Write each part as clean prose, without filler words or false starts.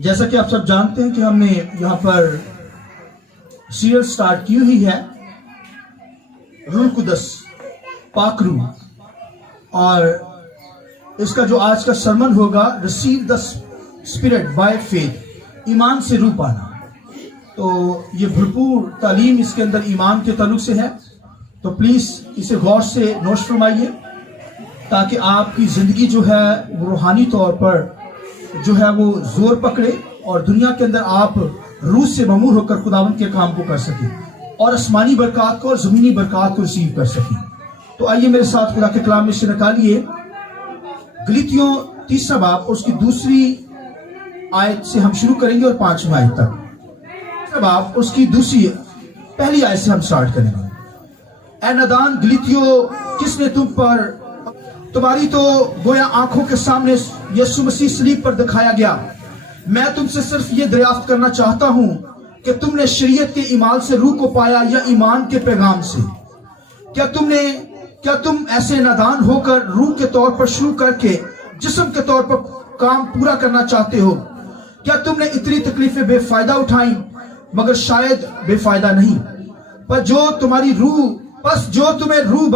जैसा कि आप सब जानते हैं कि हमने यहाँ पर सीरियल स्टार्ट की हुई है रूह कुदस पाक रूह, और इसका जो आज का सरमन होगा receive the spirit by faith, ईमान से रूह पाना। तो ये भरपूर तालीम इसके अंदर ईमान के ताल्लुक से है, तो प्लीज इसे गौर से नोट फरमाइए ताकि आपकी जिंदगी जो है वो रूहानी तौर पर जो है वो जोर पकड़े और दुनिया के अंदर आप रूह से ममूर होकर खुदावंद के काम को कर सके और आसमानी बरकत को और जमीनी बरकत को रिसीव कर सके। तो आइए मेरे साथ खुदा के कलाम में से निकालिए गलीतियों 3 बाब उसकी 2 आयत से हम शुरू करेंगे और 5वीं आयत तक। 3 बाब उसकी 1 आयत से हम स्टार्ट करेंगे। ए नादान गलीतियों, किसने तुम पर, तुम्हारी तो गोया आंखों के सामने यीशु मसीह सलीब पर दिखाया गया। मैं तुमसे सिर्फ ये दरियाफ्त करना चाहता हूं कि तुमने शरीयत के ईमाल से रूह को पाया या ईमान के पैगाम से? क्या तुम ऐसे नादान होकर रूह के तौर पर शुरू करके जिस्म के तौर पर काम पूरा करना चाहते हो? क्या तुमने इतनी तकलीफें बेफायदा उठाई मगर शायद बेफायदा नहीं? पर जो तुम्हें रूह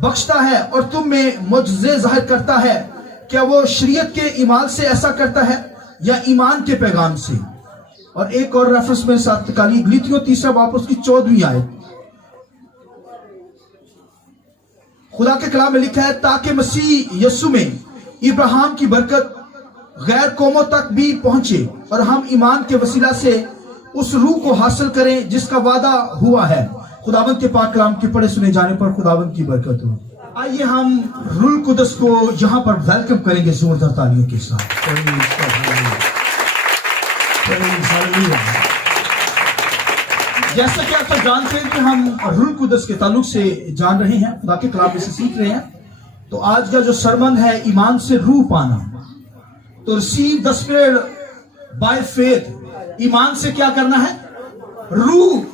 बख्शता है और तुम में मुजज़े जाहिर करता है, क्या वो शरीयत के ईमाल से ऐसा करता है या ईमान के पैगाम से? और एक और रेफरेंस में साथ निकालिए गलीतियों 3 बाब उसकी 14वीं आयत। खुदा के कलाम में लिखा है, ताकि मसीह यीशु में इब्राहिम की बरकत गैर कौमों तक भी पहुंचे और हम ईमान के वसीला से उस रूह को हासिल करें जिसका वादा हुआ है। खुदावंद के पाक कलाम के पढ़े सुने जाने पर खुदावंद की बरकत हो। आइए हम रूह कुदस को यहाँ पर वेलकम करेंगे जोरदार तालियों के साथ। जैसा कि आप सब जानते हैं कि हम रूह कुदस के ताल्लुक से जान रहे हैं, खुदा के कलाम से सीख रहे हैं। तो आज का जो सरमन है ईमान से रूह पाना, तो receive the spirit by faith, ईमान से क्या करना है? रूह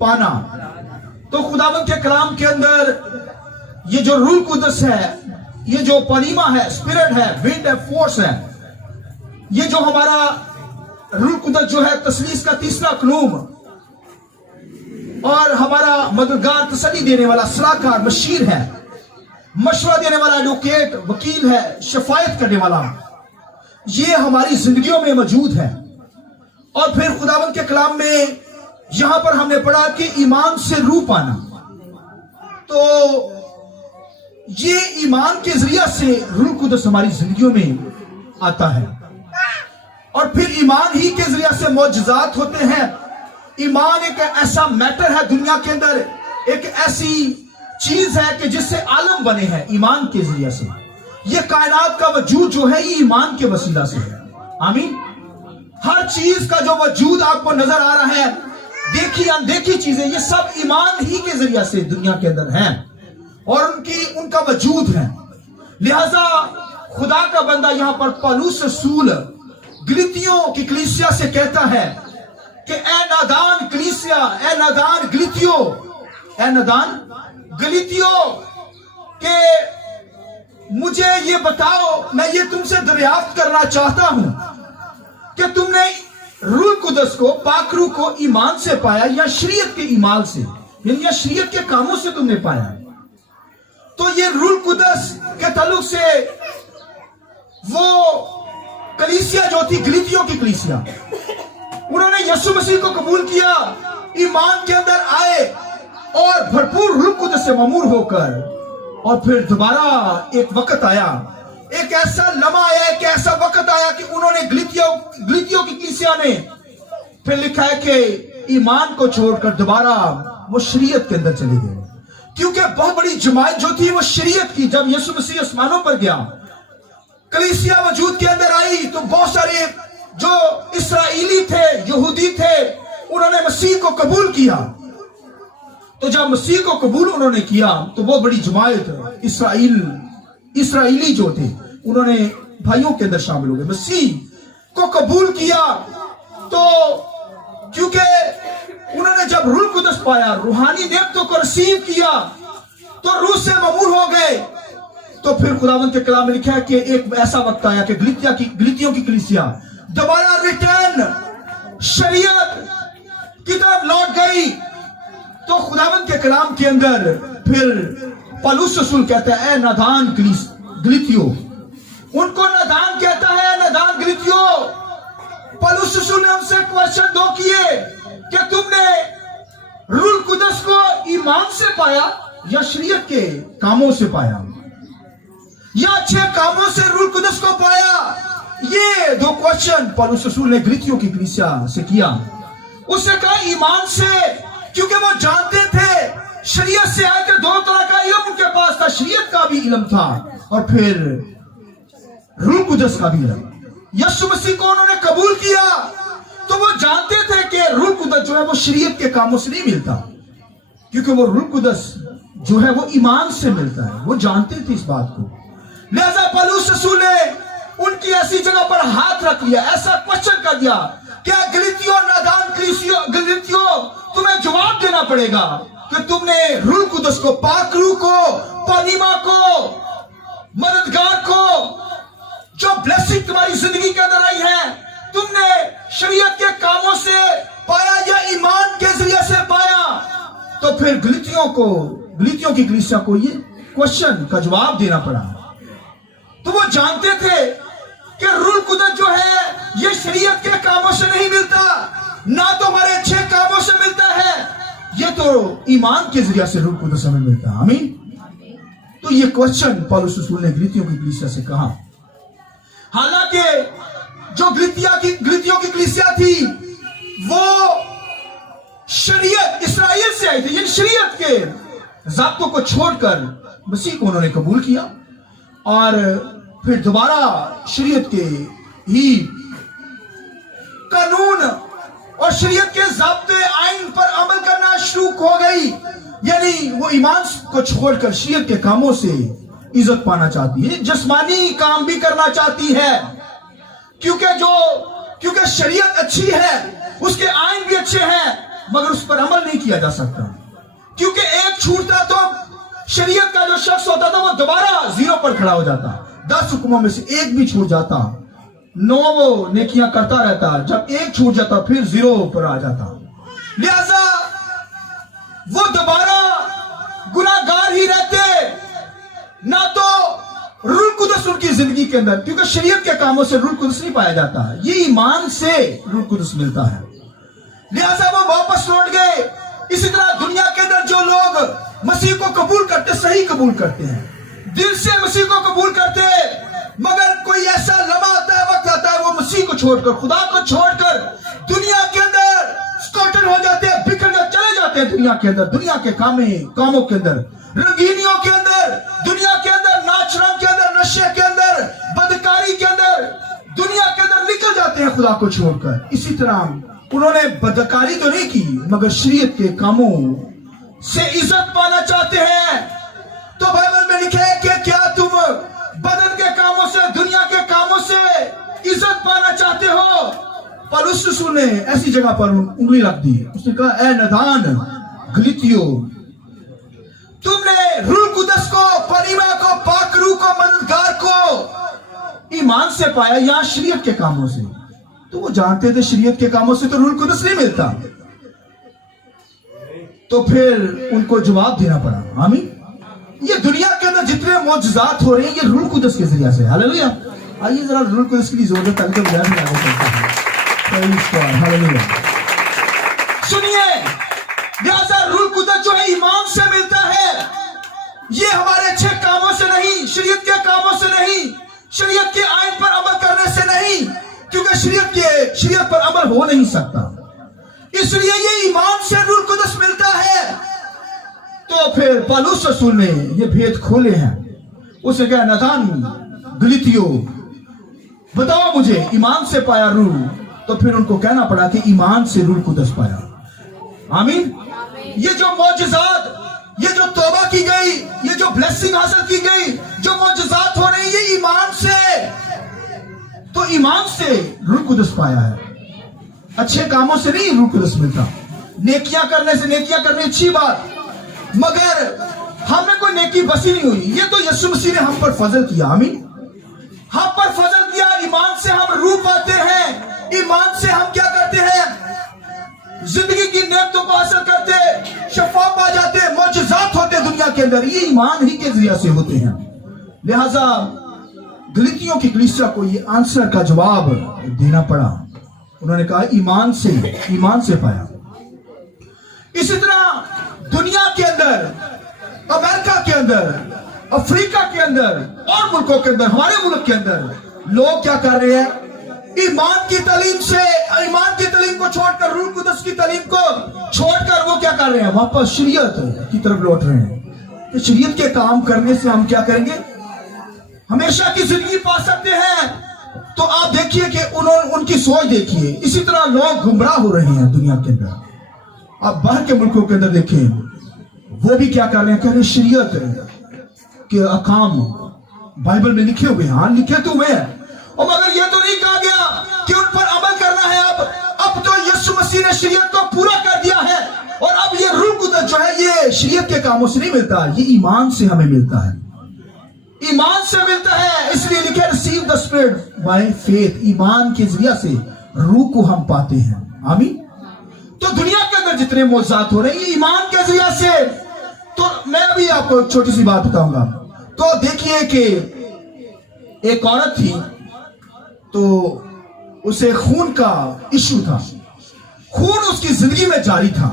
पाना। तो खुदावंद के कलाम के अंदर ये जो रूह कुदस है, ये जो पनीमा है, स्पिरिट है, विंड है, फोर्स है, ये जो हमारा रूह कुदस जो है तस्लीस का 3रा कलूम और हमारा मददगार, तसल्ली देने वाला, सलाहकार, मशीर है, मशवरा देने वाला, एडवोकेट, वकील है, शफायत करने वाला, ये हमारी जिंदगियों में मौजूद है। और फिर खुदावंद के कलाम में यहां पर हमने पढ़ा कि ईमान से रूह पाना, तो ये ईमान के जरिया से रूह कुदस हमारी जिंदगियों में आता है और फिर ईमान ही के जरिया से मौजज़ात होते हैं। ईमान एक ऐसा मैटर है दुनिया के अंदर, एक ऐसी चीज है कि जिससे आलम बने हैं ईमान के जरिया से। ये कायनात का वजूद जो है ये ईमान के वसीला से है। आमीन। हर चीज का जो वजूद आपको नजर आ रहा है, देखी अनदेखी चीजें, ये सब ईमान ही के जरिया से दुनिया के अंदर हैं और उनका वजूद है। लिहाजा खुदा का बंदा यहां पर पौलुस रसूल गलीतियों की कलीसिया से कहता है कि ए नादान कलीसिया, ए नादान गलीतियों, ए नादान गलीतियों, के मुझे ये बताओ, मैं ये तुमसे दरियाफ्त करना चाहता हूं कि तुमने रूह कुदस को, पाक रूह को ईमान से पाया या शरीयत के ईमाल से, यानी या शरीयत के कामों से तुमने पाया? तो ये रूह कुदस के ताल्लुक से वो कलीसिया जो थी गलीतियों की कलीसिया, उन्होंने यीशु मसीह को कबूल किया, ईमान के अंदर आए और भरपूर रूह कुदस से ममूर होकर, और फिर दोबारा एक वक्त आया, एक ऐसा लम्हा आया, एक ऐसा वक्त आया कि उन्होंने गलीतियों की कलीसिया ने फिर लिखा है कि ईमान को छोड़कर दोबारा वो शरीयत के अंदर चले गए, क्योंकि बहुत बड़ी जमात जो थी वो शरीयत की। जब यीशु मसीह आसमानों पर गया, कलीसिया वजूद के अंदर आई, तो बहुत सारे जो इस्राएली थे, यहूदी थे, उन्होंने मसीह को कबूल किया। तो जब मसीह को कबूल उन्होंने किया तो वो बड़ी जमात इस्राएली जो थे उन्होंने भाइयों के अंदर शामिल हो गए, मसीह को कबूल किया। तो क्योंकि उन्होंने जब रूह कुदस पाया, रूहानी नेमतों को रिसीव किया, तो रूह से ममूर हो गए। तो फिर खुदावंद के कलाम में लिखा है कि एक ऐसा वक्त आया कि गलीतियों की कलीसिया दोबारा रिटर्न शरीयत की तरफ लौट गई, तो खुदावंद के कलाम के अंदर फिर पौलुस रसूल कहता है, ए नादान गलीतियों, उनको नादान कहता है, नादान गलीतियों। पौलुस रसूल ने हमसे क्वेश्चन दो किए कि तुमने रूल कुदस को ईमान से पाया या शरीयत के कामों से पाया, या अच्छे कामों से रूल कुदस को पाया। ये दो क्वेश्चन पौलुस रसूल ने गलीतियों की कलीसिया से किया। उसने कहा ईमान से, क्योंकि वो जानते थे शरीयत से आए थे, दो तरह का इल्म उनके पास था, शरीयत का भी इल्म था और फिर रूह कुदस का भी इल्म। यीशु मसीह को उन्होंने कबूल किया तो वो जानते थे कि रूह कुदस जो है वो शरीयत के कामों से नहीं मिलता, क्योंकि वो रूह कुदस जो है वो ईमान से मिलता है। वो जानते थे इस बात को। लिहाजा पौलुस रसूल ने उनकी ऐसी जगह पर हाथ रख लिया, ऐसा क्वेश्चन कर दिया, क्या गलीतियों, नादान गलीतियों, तुम्हें जवाब देना पड़ेगा कि तुमने रूह कुदस को, पाक रूह को, पानीमा को, मददगार को, जो ब्लेसिंग तुम्हारी जिंदगी के अंदर आई है, तुमने शरीयत के कामों से पाया या ईमान के जरिए से पाया। तो फिर गलीतियों की कलीसिया को ये क्वेश्चन का जवाब देना पड़ा। तो वो जानते थे कि रूह कुदस जो है ये शरीयत के कामों से नहीं मिलता, ना तो हमारे अच्छे कामों से मिलता है, ये तो ईमान के जरिए से रूह कुदस हमें मिलता है। आमीन। तो ये क्वेश्चन पौलुस रसूल ने गलीतियों की कलीसिया से कहा। हालांकि जो गलीतियों की कलीसिया थी वो शरीयत इस्राएल से आई थी, इन शरीयत के ज़ाब्तों को छोड़कर मसीह को उन्होंने कबूल किया और फिर दोबारा शरीयत के ही कानून और शरीयत के ज़ाब्ते आइन पर अमल करना शुरू हो गई। यानी वो ईमान को छोड़कर शरीयत के कामों से इज्जत पाना चाहती है, जिस्मानी काम भी करना चाहती है, क्योंकि शरीयत अच्छी है, उसके आइन भी अच्छे हैं, मगर उस पर अमल नहीं किया जा सकता, क्योंकि एक छूटता तो शरीयत का जो शख्स होता था वो दोबारा जीरो पर खड़ा हो जाता। 10 हुक्मों में से एक भी छूट जाता, 9 वो नेकियां करता रहता, जब एक छूट जाता फिर जीरो पर आ जाता। लिहाजा वो दोबारा गुनाहगार ही रहते, ना तो रूह कुदस उनकी जिंदगी के अंदर, क्योंकि शरीयत के कामों से रूह कुदस नहीं पाया जाता, ये ईमान से रूह कुदस मिलता है। लिहाजा वो वापस लौट गए। इसी तरह दुनिया के अंदर जो लोग मसीह को कबूल करते, सही कबूल करते हैं, दिल से मसीह को कबूल करते, मगर कोई ऐसा लम्हा आता है, वक्त आता है, वो मसीह को छोड़कर, खुदा को छोड़कर दुनिया के अंदर स्कॉटर हो जाते हैं, बिखर चले जाते हैं दुनिया के अंदर, दुनिया के कामों के अंदर, रंगीनियों के अंदर, दुनिया के अंदर, नाच रंग के अंदर, नशे के अंदर, बदकारी के अंदर, दुनिया के अंदर निकल जाते हैं खुदा को छोड़कर। इसी तरह उन्होंने बदकारी तो नहीं की, मगर शरीयत के कामों से इज्जत पाना चाहते हैं। तो बाइबल में लिखे है कि क्या तुम बदन के कामों से, दुनिया के कामों से इज्जत पाना चाहते हो? पौलुस रसूल ने ऐसी जगह पर उंगली रख दी। उसने कहा, ए नादान गलीतियों, तुमने रूह कुदस को, पनीमा को, पाक रूह को, मददगार को ईमान से पाया या शरीयत के कामों से? तो वो जानते थे शरीयत के कामों से तो रूह कुदस नहीं मिलता, तो फिर उनको जवाब देना पड़ा। आमीन। ये दुनिया के अंदर जितने मौजज़ात हो रहे हैं ये रूह कुदस के जरिए से। हालेलुया। आइए जरा रूह कुदस की जरूरत है, तो ध्यान में आगे चलते हैं। हालेलुया। सुनिए, लिहाजा रूह कुदस जो है ईमान से मिलता है, ये हमारे अच्छे कामों से नहीं, शरीयत के कामों से नहीं, शरीयत के आइन पर अमल करने से नहीं, क्योंकि शरीयत पर अमल हो नहीं सकता, इसलिए ये ईमान से रूह कुदस मिलता है। तो फिर पौलुस रसूल ने ये भेद खोले हैं। उसे कहा, नादान गलीतियों, बताओ मुझे ईमान से पाया रूह? तो फिर उनको कहना पड़ा कि ईमान से रूह कुदस पाया। आमीन। ये जो मौजज़ात, ये जो तौबा की गई, ये जो ब्लेसिंग हासिल की गई, जो मौजज़ात हो रही, ये ईमान से, तो ईमान से रूह कुदस पाया है, अच्छे कामों से नहीं रूह कुदस मिलता। नेकियां करने से, नेकियां करनी अच्छी बात, मगर हमें कोई नेकी बसी नहीं हुई, ये तो यीशु मसीह ने हम पर फजल किया। आमीन। हम पर फजल किया, ईमान से हम रूह पाते हैं, ईमान से हम क्या करते हैं, जिंदगी की नेमतों को हासिल करते, शफा पा जाते, मौजज़ात होते दुनिया के अंदर, ये ईमान ही के जरिए से होते हैं। लिहाजा गलीतियों की कलीसिया को ये आंसर का जवाब देना पड़ा। उन्होंने कहा ईमान से पाया। इसी तरह दुनिया के अंदर, अमेरिका के अंदर, अफ्रीका के अंदर और मुल्कों के अंदर, हमारे मुल्क के अंदर लोग क्या कर रहे हैं, ईमान की तालीम को छोड़कर, रूह कुदस की तालीम को छोड़कर वो क्या कर रहे हैं, वापस शरीयत की तरफ लौट रहे हैं। तो शरीयत के काम करने से हम क्या करेंगे, हमेशा की जिंदगी पा सकते हैं। तो आप देखिए कि उनकी सोच देखिए। इसी तरह लोग गुमराह हो रहे हैं दुनिया के अंदर। आप बाहर के मुल्कों के अंदर देखें, वो भी क्या कर रहे हैं, कह रहे हैं शरीयत के अहकाम बाइबल में लिखे हुए हैं। हाँ, लिखे तो हुए हैं, और मगर ये तो नहीं कहा गया कि उन पर अमल करना है। अब तो यीशु मसीह ने शरीयत को पूरा कर दिया है, और अब ये रूह कुदस जो है ये शरीयत के कामों से नहीं मिलता, ये ईमान से हमें मिलता है, ईमान से मिलता है। इसलिए लिखे receive the spirit by faith, ईमान के जरिए से रूह को हम पाते हैं। आमीन। तो दुनिया के अंदर जितने मौजज़ात हो रहे हैं ये ईमान के जरिए से। तो मैं अभी आपको एक छोटी सी बात बताऊंगा। तो देखिए कि एक औरत थी, तो उसे खून का इशू था, खून उसकी जिंदगी में जारी था।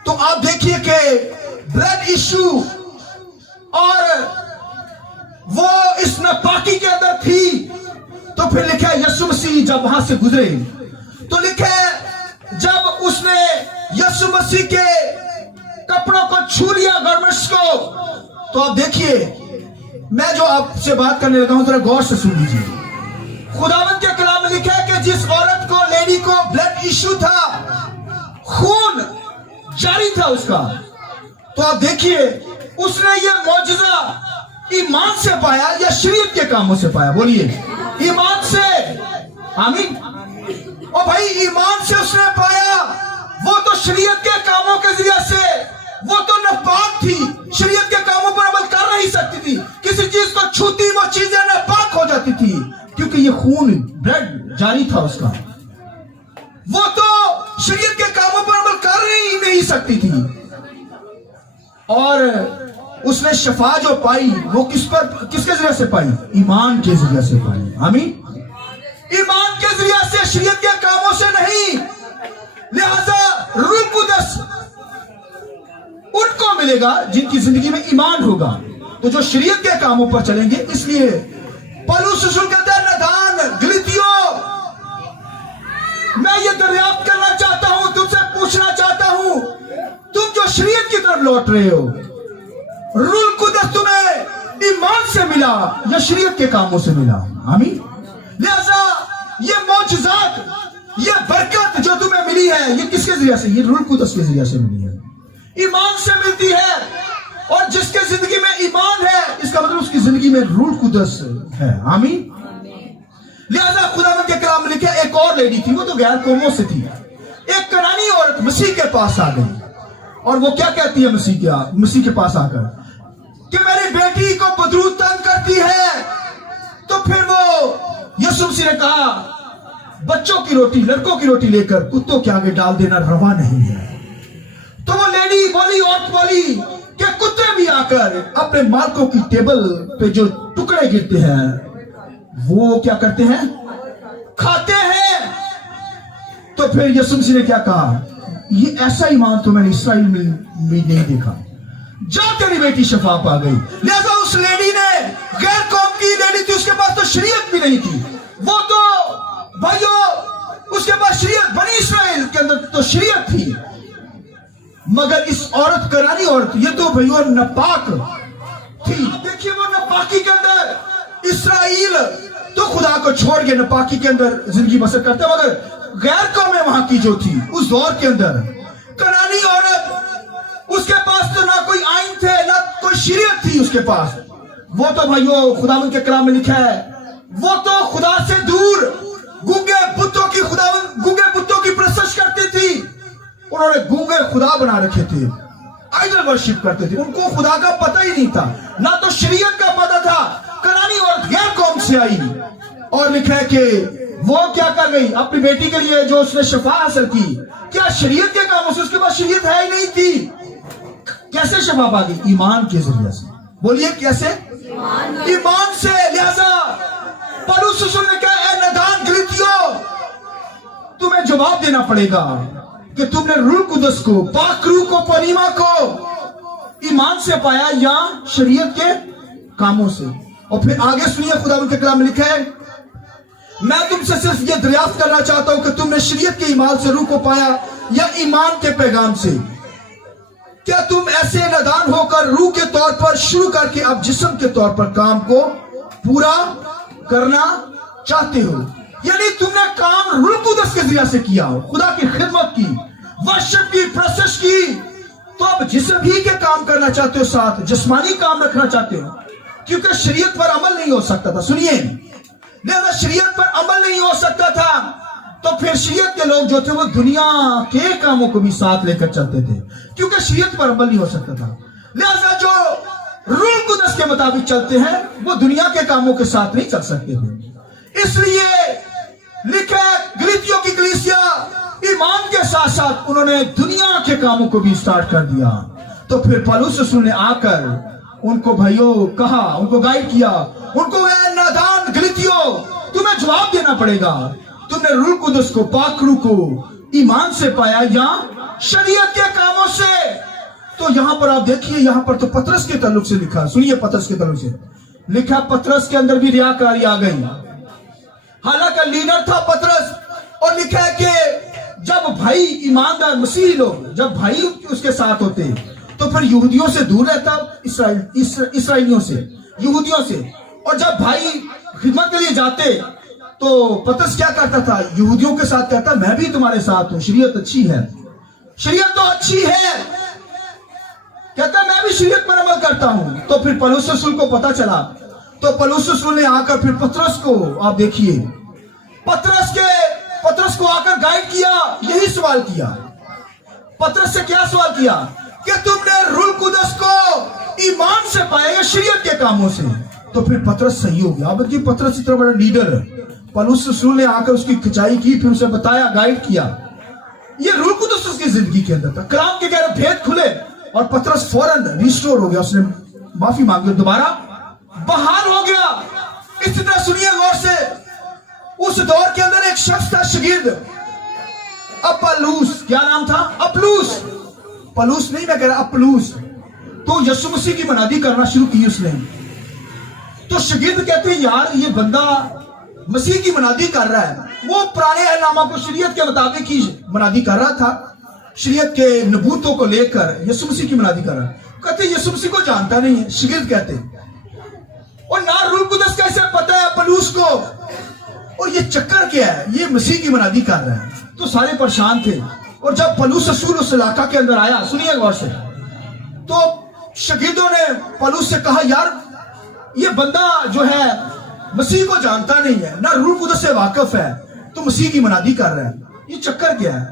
तो आप देखिए कि ब्लड इशू, और वो इस नापाकी के अंदर थी। तो फिर लिखा यीशु मसीह जब वहां से गुजरे, तो लिखे जब उसने यीशु मसीह के कपड़ों को छू लिया, गारमेंट्स को, तो आप देखिए, मैं जो आपसे बात करने लगा हूं जरा गौर से सुन लीजिए। खुदावंद के कलाम में लिखा है कि जिस औरत को, लेडी को ब्लड इशू था, खून जारी था उसका, तो आप देखिए उसने ये मौजज़ा ईमान से पाया या शरीयत के कामों से पाया? बोलिए, ईमान से। आमीन। और भाई ईमान से उसने पाया, वो तो शरीयत के कामों के जरिए से, वो तो नापाक थी, शरीयत के कामों पर अमल कर नहीं सकती थी। किसी चीज को छूती वो चीजें नापाक हो जाती थी, क्योंकि ये खून, ब्लड जारी था उसका। वो तो शरीयत के कामों पर अमल कर ही नहीं सकती थी। और उसने शफा जो पाई वो किसके जरिए से पाई? ईमान के जरिए से पाई। आमीन। ईमान के जरिए से, शरीयत के कामों से नहीं। लिहाजा रूह कुदस उनको मिलेगा जिनकी जिंदगी में ईमान होगा, तो जो शरीयत के कामों पर चलेंगे। इसलिए पौलुस रसूल कहता है, नादान गलीतियों, मैं ये दरियाफ्त करना चाहता हूं, तुमसे पूछना चाहता हूं, तुम जो शरीयत की तरफ लौट रहे हो, रूह कुदस तुम्हें ईमान से मिला या शरीयत के कामों से मिला? आमीन। लिहाजा ये मौजज़ात, ये बरकत जो तुम्हें मिली है, ये किसके जरिए से? ये रूह कुदस के जरिए से मिली है, ईमान से मिलती है। और जिसके जिंदगी में ईमान है, इसका मतलब उसकी जिंदगी में रूह कुदस है। आमीन। लिहाजा खुदावंद के कलाम में लिखा, एक और लेडी थी, वो तो गैर कौमों से थी। एक कनानी औरत मसीह के पास आ गई, और वो क्या कहती है मसीह के पास आकर कि मेरी बेटी को बदरू तंग करती है। तो फिर वो यीशु मसीह ने कहा, बच्चों की रोटी, लड़कों की रोटी लेकर कुत्तों के आगे डाल देना रवा नहीं है। तो वो लेडी बोली, औरत बोली कि कुत्ते भी आकर अपने मालिकों की टेबल पे जो टुकड़े गिरते हैं वो क्या करते हैं? खाते हैं। तो फिर यीशु मसीह ने क्या कहा, ये ऐसा ईमान तो मैंने इसराइल में नहीं देखा। जा, तेरी बेटी शफा पा गई। लिहाजा उस लेडी ने, गैर कौम की लेडी थी, उसके पास तो शरीयत भी नहीं थी, वो तो भाइयों उसके पास शरीयत, बनी इसराइल के अंदर तो शरीयत थी, मगर इस औरत, करानी औरत, ये तो भाइयों नापाक थी। देखिए वो नापाकी के अंदर, इसराइल तो खुदा को छोड़ के नापाकी के अंदर जिंदगी बसर करते, मगर गैर कौमें वहां की जो थी उस दौर के अंदर, कनानी औरत, उसके पास तो ना कोई आइन थे, ना कोई शरीयत थी उसके पास। वो तो भाइयों खुदावंद के कलाम में लिखा है, वो तो खुदा से दूर गूंगे बुतों की प्रशंसा करती थी। उन्होंने गूंगे खुदा बना रखे थे, आइडल वर्शिप करते थे, उनको खुदा का पता ही नहीं था, ना तो शरीयत का पता था। कनानी औरत गैर कौम से आई, और लिखा है कि वो क्या कर गई अपनी बेटी के लिए जो उसने शफा हासिल की, क्या शरीयत के कामों से? उसके पास शरीयत है ही नहीं थी। कैसे शफा पा गई? ईमान के जरिए से। बोलिए कैसे? ईमान से। लिहाजा पौलुस रसूल ने कहा, ए नादान गलीतियों, तुम्हें जवाब देना पड़ेगा कि तुमने रूह कुदस को, पाक रूह को, पनीमा को ईमान से पाया या शरीयत के कामों से। और फिर आगे सुनिए, खुदा के कलाम में लिखा है, मैं तुमसे सिर्फ ये दरियाफ्त करना चाहता हूं कि तुमने शरीयत के ईमान से रूह को पाया या ईमान के पैगाम से। क्या तुम ऐसे नादान होकर रूह के तौर पर शुरू करके अब जिस्म के तौर पर काम को पूरा करना चाहते हो? यानी तुमने काम रूह कुदस के जरिए से किया हो, खुदा की खिदमत की, वर्शिप की, प्रशंसा की, तो अब जिस्म ही के काम करना चाहते हो, साथ जिस्मानी काम रखना चाहते हो, क्योंकि शरीयत पर अमल नहीं हो सकता था। सुनिए, लिहाजा शरीयत पर अमल नहीं हो सकता था, तो फिर शरीयत के लोग जो थे वो दुनिया के कामों को भी साथ लेकर चलते थे, क्योंकि शरीयत पर अमल नहीं हो सकता था। लिहाजा जो रूह कुदस के मुताबिक चलते हैं वो दुनिया के कामों के साथ नहीं चल सकते थे। इसलिए लिखे गलीतियों की कलीसिया ईमान के साथ साथ उन्होंने दुनिया के कामों को भी स्टार्ट कर दिया। तो फिर पौलुस रसूल ने आकर उनको भाइयों कहा, उनको गाइड किया, उनको नादान गलीतियों, तुम्हें जवाब देना पड़ेगा, तुमने रूह कुदस को, पाक रूह को ईमान से पाया या शरीयत के कामों से? तो यहां पर आप देखिए, यहां पर तो पतरस के ताल्लुक से लिखा, सुनिए पतरस के ताल्लुक से लिखा, पतरस के अंदर भी रियाकारी आ गई, हालांकि लीडर था पतरस। और लिखा है कि जब भाई ईमानदार मसीही लोग, जब भाई उसके साथ होते तो फिर यहूदियों से दूर रहता, इसराइलियों से, यहूदियों से। और जब भाई खिदमत के लिए जाते तो पतरस क्या करता था? यहूदियों के साथ कहता, मैं भी तुम्हारे साथ हूं, शरीयत अच्छी है, शरीयत तो अच्छी है, कहता मैं भी शरीयत पर अमल करता हूं। तो फिर पौलुस रसूल को पता चला, तो पौलुस रसूल ने आकर फिर पतरस को, आप देखिए, पतरस को आकर गाइड किया, यही सवाल किया। पतरस से क्या सवाल किया कि तुमने रूह कुदस को ईमान से पाया या शरीयत के कामों से? तो फिर पतरस सही हो गया। अब देखिए, पतरस इतना बड़ा लीडर है, पौलुस रसूल ने आकर उसकी खिंचाई की, फिर उसे बताया, गाइड किया। ये रूह कुदस उसकी जिंदगी के अंदर था, कलाम के गहरे भेद खुले और पतरस फौरन रिस्टोर हो गया, उसने माफी मांगी, दोबारा बहाल हो गया। इसी तरह सुनिए गौर से, उस दौर के अंदर एक शख्स था शागिर्द, अपुल्लोस। क्या नाम था? अपुल्लोस। पलूस नहीं, मैं कह रहा अपुल्लोस। तो यीशु मसीह की मनादी करना शुरू की उसने। तो शागिर्द कहते हैं, यार ये बंदा मसीह की मनादी कर रहा है। वो पुराने अहलनामा को शरीयत के मुताबिक ही मनादी कर रहा था, शरीयत के नबूतों को लेकर यीशु मसीह की मनादी कर रहा है। कहते यीशु मसीह को जानता नहीं है, शागिर्द कहते, और ना रूह कुदस कैसे पता है अपुल्लोस को, और ये चक्कर क्या है, ये मसीह की मनादी कर रहा है। तो सारे परेशान थे। और जब पौलुस रसूल उस इलाका के अंदर आया, सुनिए गौर से, तो शागिर्दों ने पौलुस से कहा, यार ये बंदा जो है मसीह को जानता नहीं है, ना रूह कुदस से वाकिफ है, तो मसीह की मनादी कर रहा है, ये चक्कर क्या है?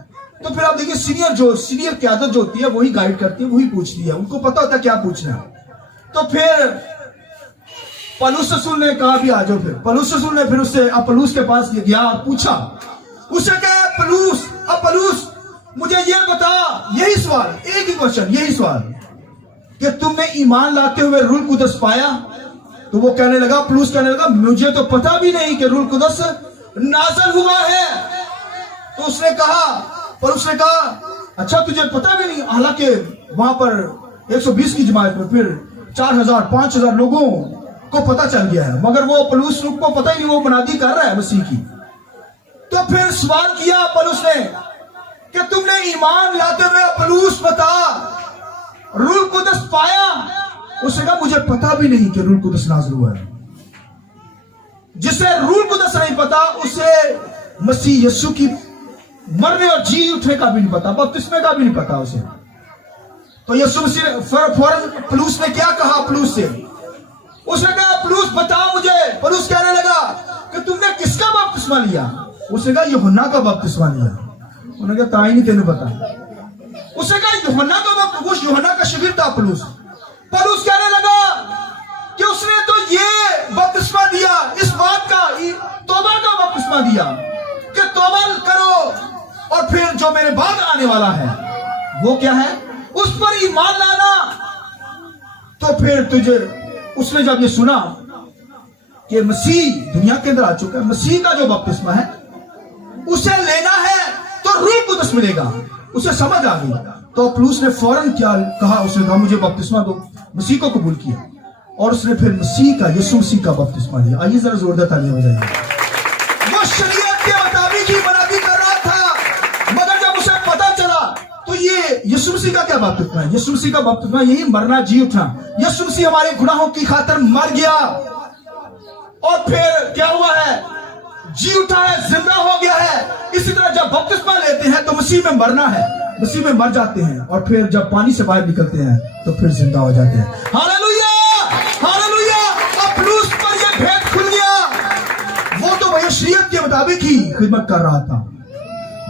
तो फिर आप देखिए, सीनियर क़यादत जो होती है वही गाइड करती है, वही पूछती है, उनको पता होता है क्या पूछना है। तो फिर पौलुस रसूल ने कहा भी आ जाओ। फिर पौलुस रसूल ने फिर उससे अपुल्लोस के पास गया, पूछा, उसे कहा, अपुल्लोस मुझे ये बता, यही सवाल, एक ही क्वेश्चन, यही सवाल, कि तुमने ईमान लाते हुए रूह कुदस पाया? तो वो कहने लगा, अपुल्लोस कहने लगा, मुझे तो पता भी नहीं कि रूह कुदस नाज़िल हुआ है। तो उसने कहा, पौलुस ने कहा, अच्छा तुझे पता भी नहीं? हालांकि वहां पर 120 की जमात में फिर 4000 5000 लोगों को पता चल गया है, मगर वो पौलुस को पता ही नहीं, वो मनादी कर रहा है मसीह की। तो फिर सवाल किया पौलुस ने कि तुमने ईमान लाते हुए अपुल्लोस बता, रूह कुदस पाया? उसने कहा, मुझे पता भी नहीं कि रूह कुदस नाज़िल हुआ है। जिसे रूह कुदस नहीं पता, उसे मसीह यीशु की मरने और जी उठने का भी नहीं पता, बपतिस्मे का भी नहीं पता उसे। तो यीशु मसीह फौरन अपुल्लोस ने क्या कहा अपुल्लोस से? उसने कहा, अपुल्लोस बता मुझे। पौलुस कहने लगा कि तुमने किसका बपतिस्मा लिया? उसने कहा, यूहन्ना का बपतिस्मा लिया। उन्होंने कहा, ताई नहीं तेने पता। उसने कहा, यूहन्ना का बपतिस्मा? वो यूहन्ना का शागिर्द था अपुल्लोस। पौलुस कहने लगा कि उसने तो ये बपतिस्मा दिया इस बात का, तो दिया कि तौबा करो और फिर जो मेरे बाद आने वाला है वो क्या है, उस पर ईमान लाना। तो फिर तुझे उसने जब ये सुना कि मसीह दुनिया के अंदर आ चुका है, मसीह का जो बपतिस्मा है उसे लेना है तो रूह कुदस मिलेगा, उसे समझ आ गई। तो पौलुस ने फौरन क्या कहा, उसने कहा मुझे बपतिस्मा दो, मसीह को कबूल किया और उसने फिर मसीह का, यीशु मसीह का बपतिस्मा लिया। आइए जरा जोरदार तालियां बजाइए। वो शरीयत के मुताबिक ही मनादी कर रहा था, मगर जब उसे पता चला तो ये यीशु मसीह का क्या बपतिस्मा है, यीशु मसीह का बपतिस्मा यही मरना, जी उठना। यीशु मसीह हमारे गुनाहों की खातिर मर गया और फिर क्या हुआ है, जी उठा है, जिंदा हो गया है। इसी तरह जब बपतिस्मा लेते हैं तो मसीह में मरना है, मसीह में मर जाते हैं और फिर जब पानी से बाहर निकलते हैं तो फिर जिंदा हो जाते हैं। Hallelujah, hallelujah. अब पौलुस पर यह भेद खुल गया। वो तो भैया शरीयत के मुताबिक ही खिदमत कर रहा था,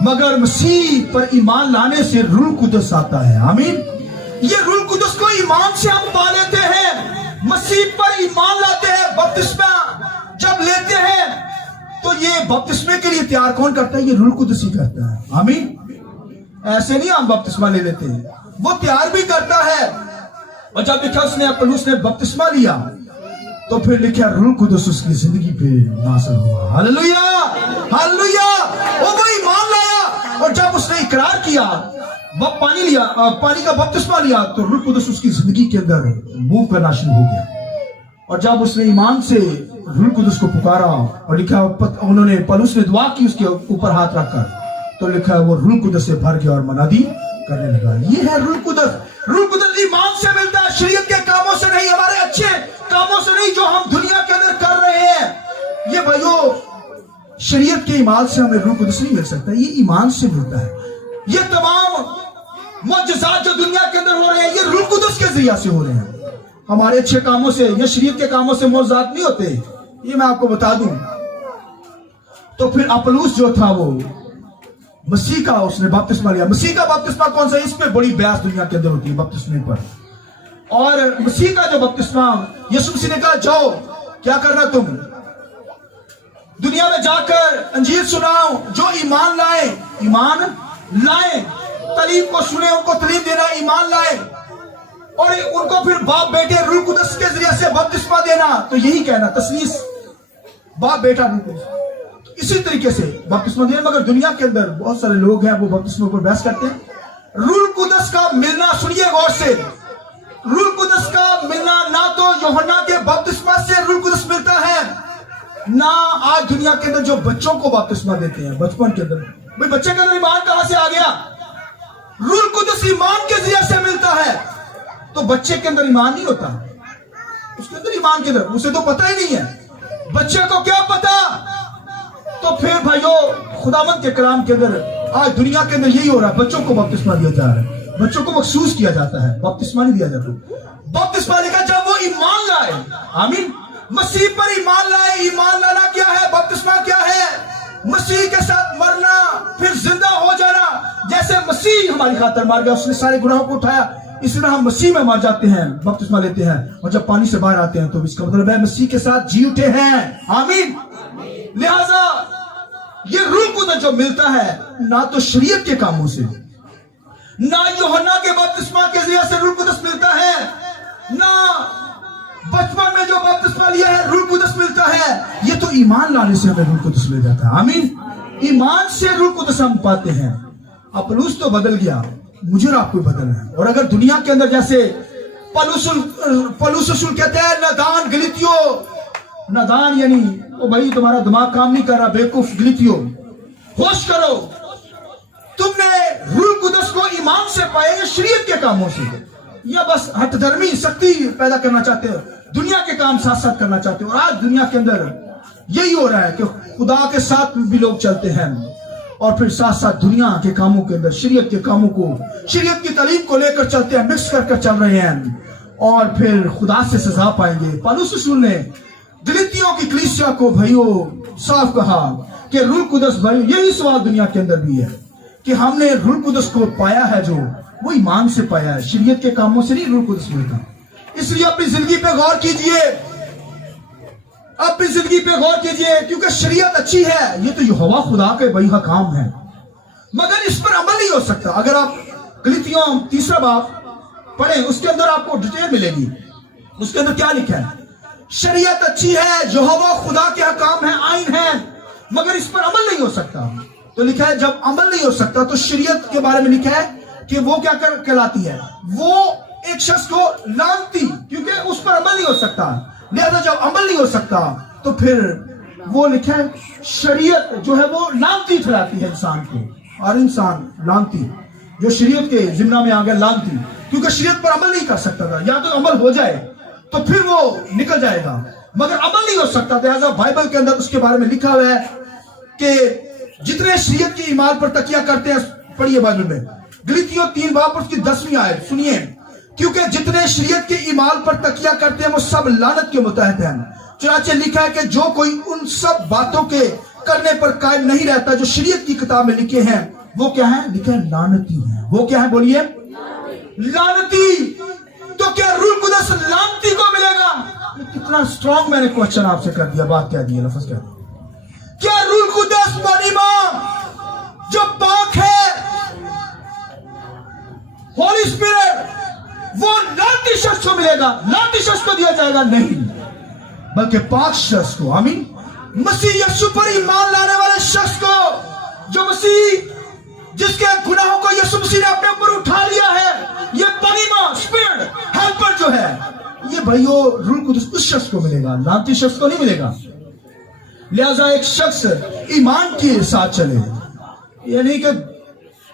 मगर मसीह पर ईमान लाने से रूह कुदस आता है। आमीन। ये रूह कुदस को ईमान से हम पा लेते हैं, मसीह पर ईमान लाते हैं, बपतिस्मा जब लेते हैं तो ये बपतिस्मे के लिए तैयार कौन करता है, ये रूह कुदस ही करता है। आमीन। ऐसे नहीं हम बपतिस्मा ले लेते हैं, वो तैयार भी करता है। और जब लिखा उसने, पौलुस ने बपतिस्मा लिया तो फिर लिखा रूह कुदस उसकी जिंदगी पे नाज़िल हुआ। Hallelujah, hallelujah. वो ईमान लाया और जब उसने इकरार किया, पानी लिया, पानी का बपतिस्मा लिया, तो रूह कुदस उसकी जिंदगी के अंदर मूव करना शुरू हो गया। और जब उसने ईमान से रूह कुदस को पुकारा और लिखा, उन्होंने, पौलुस ने दुआ की उसके ऊपर हाथ रखकर, तो लिखा वो रूह कुदस से भर गया और मनादी करने लगा। ये है रूह कुदस। रूह कुदस ईमान से मिलता है, शरीयत के कामों से नहीं, हमारे अच्छे कामों से नहीं जो हम दुनिया के अंदर कर रहे हैं। ये भाइयों शरीयत के ईमान से हमें रूह कुदस नहीं मिल सकता, ये ईमान से मिलता है। ये तमाम मुअज्जिज़ात जो दुनिया के अंदर हो रहे हैं, ये रूह कुदस के जरिया से हो रहे हैं। हमारे अच्छे कामों से या शरीयत के कामों से मुअज्जिज़ात नहीं होते, ये मैं आपको बता दूं। तो फिर पौलुस जो था वो मसीह का, उसने बपतिस्मा लिया। मसीह का बपतिस्मा कौन सा, इस पे बड़ी बहस दुनिया के अंदर होती है बपतिस्मे पर। और मसीह का जो बपतिस्मा, यीशु मसीह ने कहा जाओ, क्या करना तुम, दुनिया में जाकर अंजीर सुनाओ, जो ईमान लाए, ईमान लाए, तलीम को सुने, उनको तलीम देना, ईमान लाए और उनको फिर बाप बेटे रूह कुदस के जरिए से बपतिस्मा देना। तो यही कहना, तस्लीस, बाप बेटा रूह कुदस, इसी तरीके से बपतिस्मा देना। मगर दुनिया के अंदर बहुत सारे लोग हैं वो बपतिस्मा पर बहस करते हैं। रूह कुदस का मिलना, सुनिए गौर से, रूह कुदस का मिलना ना तो यूहन्ना के बपतिस्मा से रूह कुदस मिलता है, ना आज दुनिया के अंदर जो बच्चों को बपतिस्मा देते हैं बचपन के अंदर। भाई बच्चे के अंदर ईमान कहां से आ गया, रूह कुदस ईमान के जरिए से मिलता है। तो बच्चे के अंदर ईमान नहीं होता, उसके अंदर ईमान के अंदर, उसे तो पता ही नहीं है, बच्चे को क्या पता। तो फिर भाइयों खुदावंद के कलाम के अंदर आज दुनिया के अंदर यही हो रहा है, बच्चों को बपतिस्मा दिया जा रहा है, बच्चों को मखसूस किया जाता है, बपतिस्मा नहीं दिया जाता। बपतिस्मा लेकर जब वो ईमान लाए, आमीन, मसीह पर ईमान लाए। ईमान लाना क्या है, बपतिस्मा क्या है, मसीह के साथ मरना, फिर जिंदा हो जाना। जैसे मसीह हमारी खातिर मर गया, उसने सारे गुनाहों को उठाया, इस तरह हम मसीह में मर जाते हैं, बपतिस्मा लेते हैं और जब पानी से बाहर आते हैं तो इसका मतलब है मसीह के साथ जी उठे हैं। आमीन। लिहाजा ये रूह कुदस जो मिलता है ना तो शरीयत के कामों से, ना यूहन्ना के बपतिस्मा के जरिए से रूह कुदस मिलता है, ना बचपन में जो बपतिस्मा लिया है रूह कुदस मिलता है। ये तो ईमान लाने से हमें रूह कुदस मिल जाता है। आमीन। ईमान से रूह कुदस हम पाते हैं। अब पौलुस तो बदल गया, मुझे और आपको बदलना है। और अगर दुनिया के अंदर जैसे पौलुस कहते हैं नादान गलीतियो, नादान यानी ओ भाई तुम्हारा दिमाग काम नहीं कर रहा, बेवकूफ गलीतियो, होश करो, तुमने रूह कुदस को ईमान से पाया या शरीयत के कामों से, या बस हठधर्मी शक्ति पैदा करना चाहते हो, दुनिया के काम साथ साथ करना चाहते हो। और आज दुनिया के अंदर यही हो रहा है कि खुदा के साथ भी लोग चलते हैं और फिर साथ साथ दुनिया के कामों के अंदर शरीयत के कामों को, शरीयत की तालीम को लेकर चलते हैं, मिक्स कर चल रहे हैं और फिर खुदा से सजा पाएंगे। पौलुस रसूल ने गलीतियों की कलीसिया को भाइयों साफ कहा कि रूह कुदस, भाई यही सवाल दुनिया के अंदर भी है कि हमने रूह कुदस को पाया है, जो वो ईमान से पाया है, शरीयत के कामों से नहीं रूह कुदस मिलता। इसलिए अपनी जिंदगी पे गौर कीजिए, अपनी जिंदगी पे गौर कीजिए, क्योंकि शरीयत अच्छी है, ये तो यहोवा खुदा के वही का काम है, मगर इस पर अमल नहीं हो सकता। अगर आप गलतियों 3 बाब पढ़ें, उसके अंदर आपको डिटेल मिलेगी। उसके अंदर क्या लिखा है? शरीयत अच्छी है, यहोवा खुदा के काम है, आइन है, मगर इस पर अमल नहीं हो सकता। तो लिखा है जब अमल नहीं हो सकता तो शरीयत के बारे में लिखा है कि वो क्या कहलाती है? वो एक शख्स को लानती, क्योंकि उस पर अमल नहीं हो सकता। लिहाजा जब अमल नहीं हो सकता तो फिर वो लिखा है शरीयत जो है वो लानती ठहराती है इंसान को, और इंसान लानती जो शरीयत के जिम्ना में आ गया लानती, क्योंकि शरीयत पर अमल नहीं कर सकता था। या तो अमल हो जाए तो फिर वो निकल जाएगा, मगर अमल नहीं हो सकता। लिहाजा बाइबल के अंदर उसके बारे में लिखा हुआ है कि जितने शरीयत की ईमान पर तकिया करते हैं, पढ़िए बाइबल में गलतियों 3 बाब पर उसकी 10वीं आयत सुनिए, क्योंकि जितने शरीयत के ईमान पर तकिया करते हैं वो सब लानत के मुतहत हैं। चुनांचे लिखा है कि जो कोई उन सब बातों के करने पर कायम नहीं रहता जो शरीयत की किताब में लिखे हैं, वो क्या है? लिखा है लानती है। वो क्या है? बोलिए, लानती। तो क्या रूह कुदस लानती को मिलेगा? कितना स्ट्रॉन्ग मैंने क्वेश्चन आपसे कर दिया, बात कह दी, लफ्ज कह दिया। क्या रूह कुदस बनीमा जो पाक है, होली स्पिरिट, वो लानती शख्स को मिलेगा? लानती शख्स को दिया जाएगा? नहीं, बल्कि पाक शख्स को। आमीन। मसीह यीशु पर ईमान लाने वाले शख्स को, जो मसीह जिसके गुनाहों को यीशु मसीह ने अपने ऊपर उठा लिया है, ये बनीमा स्पिरिट हेल्पर जो है, ये भाइयों रूह कुदस उस शख्स को मिलेगा, लानती शख्स को नहीं मिलेगा। लिहाजा एक शख्स ईमान के साथ चले, यानी कि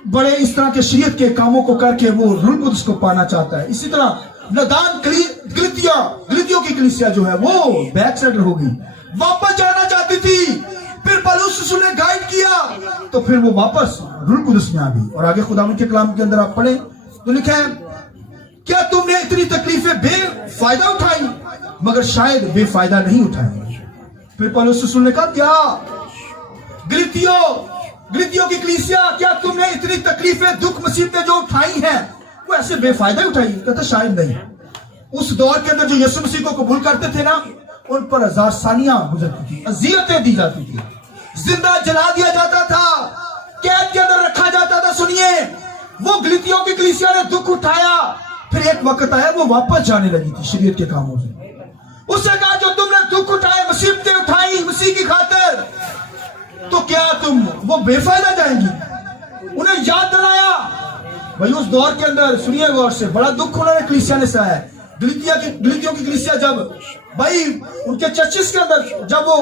बड़े इस तरह के शरीयत के कामों को करके वो रूह कुदस को पाना चाहता है। इसी तरह नदान गलतियों की कलीसिया जो है वो बैक साइडर हो गई, वापस जाना चाहती थी, फिर पौलुस रसूल ने गाइड किया तो फिर वो वापस रूह कुदस में आ गई। और आगे खुदावंद के कलाम के अंदर आप पढ़े तो लिखा है, क्या तुमने इतनी तकलीफें बेफायदा उठाई? मगर शायद बेफायदा नहीं उठाई। फिर पौलुस रसूल ने कहा, क्या गलतियों की कलीसिया, क्या तुमने इतनी तकलीफें, दुख, मुसीबतें जो उठाई हैं वो ऐसे बेफायदा उठाई? कहता शायद नहीं। उस दौर के अंदर जो यीशु मसीह को कबूल करते थे ना, उन पर 1000 सालियां गुजरती थी, अज़ियतें दी जाती थी, जिंदा जला दिया जाता था, कैद के अंदर रखा जाता था। सुनिए, वो गलतियों की कलीसिया ने दुख उठाया, फिर एक वक्त आया वो वापस जाने लगी थी शरीयत के कामों से। उससे कहा, जो तुमने दुख उठाए, मुसीबतें उठाई मसीह की खातिर, तो क्या तुम वो बेफायदा जाएंगी? उन्हें याद दिलाया। भाई उस दौर के अंदर सुनिए गौर से, बड़ा दुख उन्होंने कलीसिया ने सहा है। गलतियों की कलीसिया जब भाई उनके चर्चिस के अंदर जब वो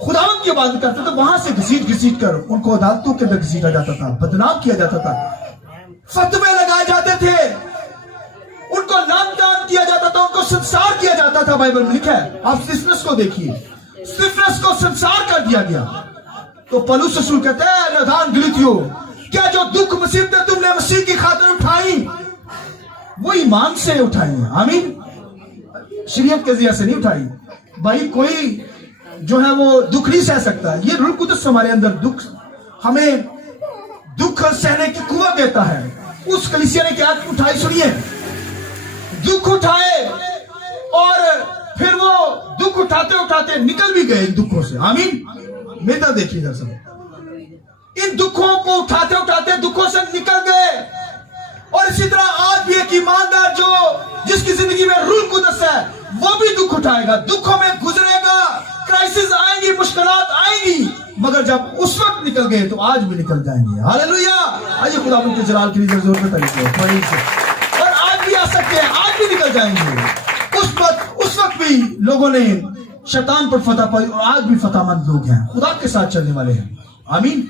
खुदावंद की बात करते तो वहां से घसीट कर उनको अदालतों के अंदर घसीटा जाता था, बदनाम किया जाता था, फतवे लगाए जाते थे, उनको लानतान किया जाता था, उनको संसार किया जाता था। बाइबल में लिखा है, आप स्तिफनस को देखिए, स्तिफनस को संसार कर दिया गया। तो पौलुस रसूल कहते हैं, नदान गलतियों, क्या जो दुख मुसीबतें तुमने मसीह की खातिर उठाई वो ईमान से उठाई है? आमीन। शरीयत के जरिए से नहीं उठाई। भाई कोई जो है वो दुख नहीं सह सकता। ये रूह कुदस हमारे अंदर हमें दुख सहने की कुव्वत देता है। उस कलीसिया ने क्या उठाई? सुनिए, दुख उठाए और फिर वो दुख उठाते उठाते निकल भी गए दुखों से। आमीन। मेरा देखिए दरअसल इन दुखों को उठाते उठाते दुखों से निकल गए। और इसी तरह आज भी एक ईमानदार जो जिसकी जिंदगी में रूह कुदस है, वो भी दुख उठाएगा, दुखों में गुजरेगा, क्राइसिस आएंगी, मुश्किलात आएंगी, मगर जब उस वक्त निकल गए तो आज भी निकल जाएंगे। हालेलुया। आइए खुदावंद के जलाल के लिए जोर से तारीफ। और आज भी आ सकते हैं, आज भी निकल जाएंगे। उस वक्त भी लोगों ने शैतान पर फतह पाई और आज भी फतहमंद लोग हैं, खुदा के साथ चलने वाले हैं। आमीन।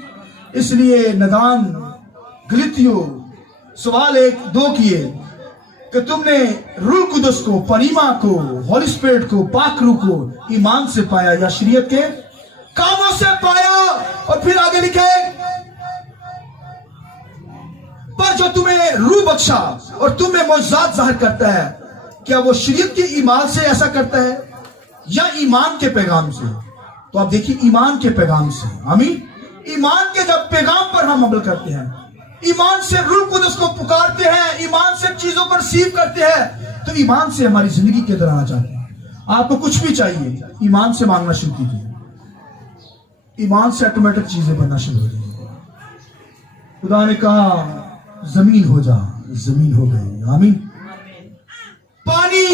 इसलिए नदान गलतियों सवाल 1-2 किए कि तुमने रूह कुदस को, पनीमा को, होली स्पिरिट को, पाक रूह को ईमान से पाया या शरीयत के कामों से पाया? और फिर आगे लिखे, पर जो तुम्हें रूह बख्शा और तुम्हें मौजूद जाहिर करता है, क्या वो शरीयत के ईमान से ऐसा करता है या ईमान के पैगाम से? तो आप देखिए, ईमान के पैगाम से। आमीन। ईमान के जब पैगाम पर हम अमल करते हैं, ईमान से रूह कुदस को पुकारते हैं, ईमान से चीजों पर रिसीव करते हैं, तो ईमान से हमारी जिंदगी के अंदर आना चाहते हैं। आपको कुछ भी चाहिए, ईमान से मांगना शुरू कीजिए। ईमान से ऑटोमेटिक चीजें बनना शुरू हो जाएंगी। खुदा ने कहा जमीन हो जा, जमीन हो गई। आमीन। पानी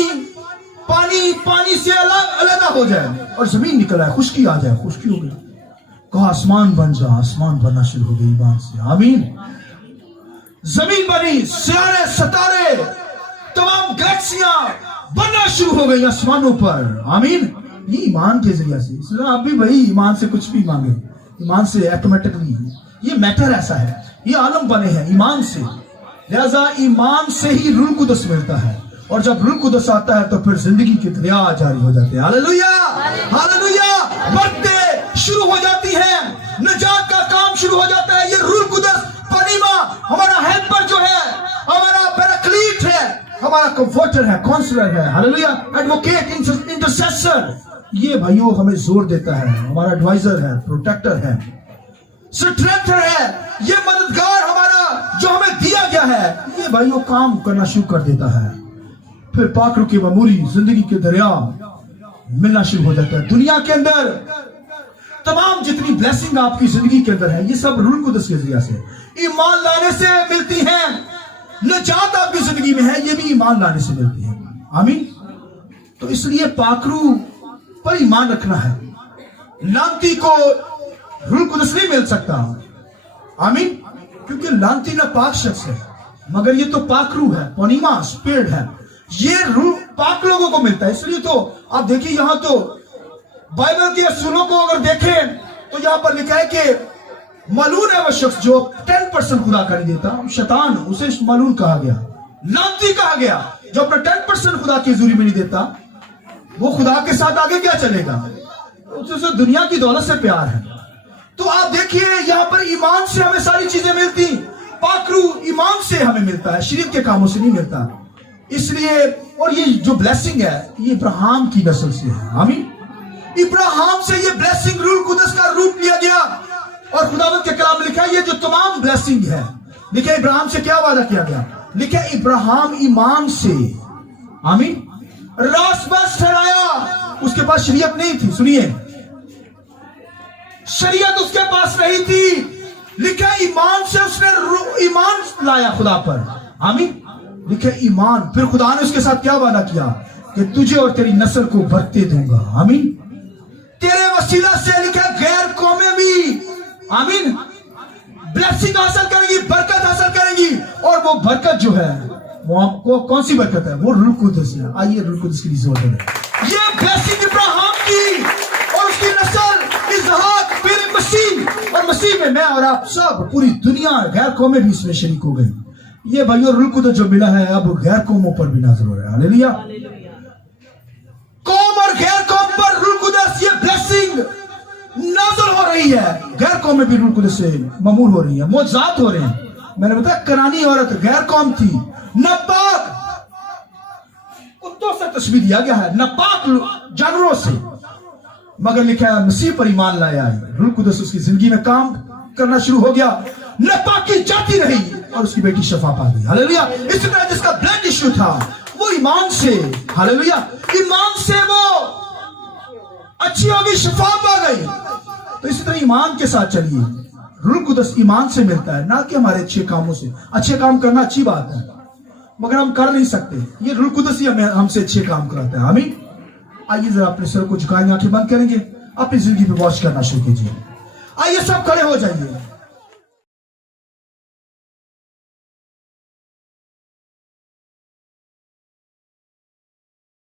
पानी पानी से अलग हो जाए और जमीन निकल आए, खुश्की आ जाए, खुश्की हो गई। कहा आसमान बन जा, आसमान बनना शुरू हो गई ईमान से। आमीन। जमीन बनी, सितारे सितारे तमाम गैलेक्सियां बनना शुरू हो गई आसमानों पर। आमीन। ये ईमान के जरिए से। इसलिए आप भी भाई ईमान से कुछ भी मांगे, ईमान से ऑटोमेटिकली ये मैटर ऐसा है, ये आलम बने हैं ईमान से। लिहाजा ईमान से ही रूह कुदस मिलता है, और जब रूह कुदस आता है तो फिर जिंदगी की दरिया जारी हो जाते हैं। Hallelujah, hallelujah. बरकतें शुरू हो जाती हैं, निजात का काम शुरू हो जाता है। ये रूह कुदस पनीमा हमारा हेल्पर जो है, हमारा पैराक्लीट है, हमारा कंफर्टर है, काउंसलर है। हालेलुया। एडवोकेट, इंटरसेसर, ये भाइयों हमें जोर देता है, हमारा एडवाइजर है, प्रोटेक्टर है, स्ट्रेंथर है, ये मददगार हमारा जो हमें दिया गया है, ये भाइयों काम करना शुरू कर देता है। फिर पाक रूह की मामूली जिंदगी के दरिया मिलना शुरू हो जाता है। दुनिया के अंदर तमाम जितनी ब्लेसिंग आपकी जिंदगी के अंदर है, ये सब रूह कुदस के जरिए से, ईमान लाने से मिलती है। निजात आपकी जिंदगी में है, ये भी ईमान लाने से मिलती है। आमीन। तो इसलिए पाक रूह पर ईमान रखना है। लानती को रूह कुदस नहीं मिल सकता। आमीन। क्योंकि लानती ना पाक शख्स है, मगर ये तो पाक रूह है, पनीमा स्पिरिट है, ये रूह पाक लोगों को मिलता है। इसलिए तो आप देखिए, यहां तो बाइबल के असूलों को अगर देखें तो यहां पर लिखा है कि मलून है वो शख्स जो 10% खुदा का नहीं देता, शैतान, उसे मलून कहा गया, लानती कहा गया। जो अपना 10% खुदा की हजूरी में नहीं देता, वो खुदा के साथ आगे क्या चलेगा? उसे दुनिया की दौलत से प्यार है। तो आप देखिए यहां पर ईमान से हमें सारी चीजें मिलती। पाक रूह ईमान से हमें मिलता है, शरीर के कामों से नहीं मिलता। इसलिए, और ये जो ब्लेसिंग है ये इब्राहिम की नस्ल से है। आमीन। इब्राहिम से ये ब्लेसिंग रूह कुदस का रूप लिया गया, और खुदावंद के कलाम में लिखा है ये जो तमाम ब्लेसिंग है, लिखा इब्राहिम से क्या वादा किया गया? लिखा इब्राहिम ईमान से, आमीन, रासबस ठहराया। उसके पास शरीयत नहीं थी, सुनिए, शरीयत उसके पास नहीं थी। लिखा ईमान से उसने ईमान लाया खुदा पर। आमीन। लिखे ईमान। फिर खुदा ने उसके साथ क्या वादा किया कि तुझे और तेरी नस्ल को बरकते दूंगा। आमीन। तेरे वसीला से लिखा गैर कौमें भी, आमीन, ब्लेसिंग हासिल करेंगी, बरकत हासिल करेंगी। और वो बरकत जो है वो आपको कौन सी बरकत है? वो रूह कुदस है। आइए रूह कुदस की जोर दें। ये ब्लेसिंग इब्राहिम की और उसकी नस्ल इसहाक, फिर मसीह, और मसीह में मैं और आप सब, पूरी दुनिया, गैर कौमें भी इसमें शरीक हो गई। ये भाइयों रूह कुदस जो मिला है अब गैर कौमों पर भी नाज़िल हो रहा है। हालेलुया। कौम और गैर कौम पर रूह कुदस ये ब्लेसिंग नाज़िल हो रही है। गैर कौम में भी रूह कुदस से ममूल हो रही है, मौजूद हो रहे हैं। मैंने बताया कनानी औरत गैर कौम थी, नापाक कुत्तों से तस्वीर दिया गया है, नापाक जानवरों से, मगर लिखा है मसीह पर ईमान लाया, रूह कुदस उसकी जिंदगी में काम करना शुरू हो गया, नापाकी जाती रही और उसकी बेटी शफा पा गई। हालेलुया। इसी तरह जिसका ब्लड इश्यू था वो ईमान से, हालेलुया, ईमान से वो अच्छी हो गई, शफा पा गई। तो इसी तरह ईमान के साथ चलिए। रूह कुदस ईमान से मिलता है, ना कि हमारे अच्छे कामों से। अच्छे काम करना अच्छी बात है, मगर हम कर नहीं सकते। ये रूह कुदस ही हमें हमसे अच्छे काम कराता है। आमीन। आइए जरा अपने सर को झुकाएंगे, आंखें बंद करेंगे, अपनी जिंदगी पे वॉच करना शुरू कीजिए। आइए सब खड़े हो जाइए।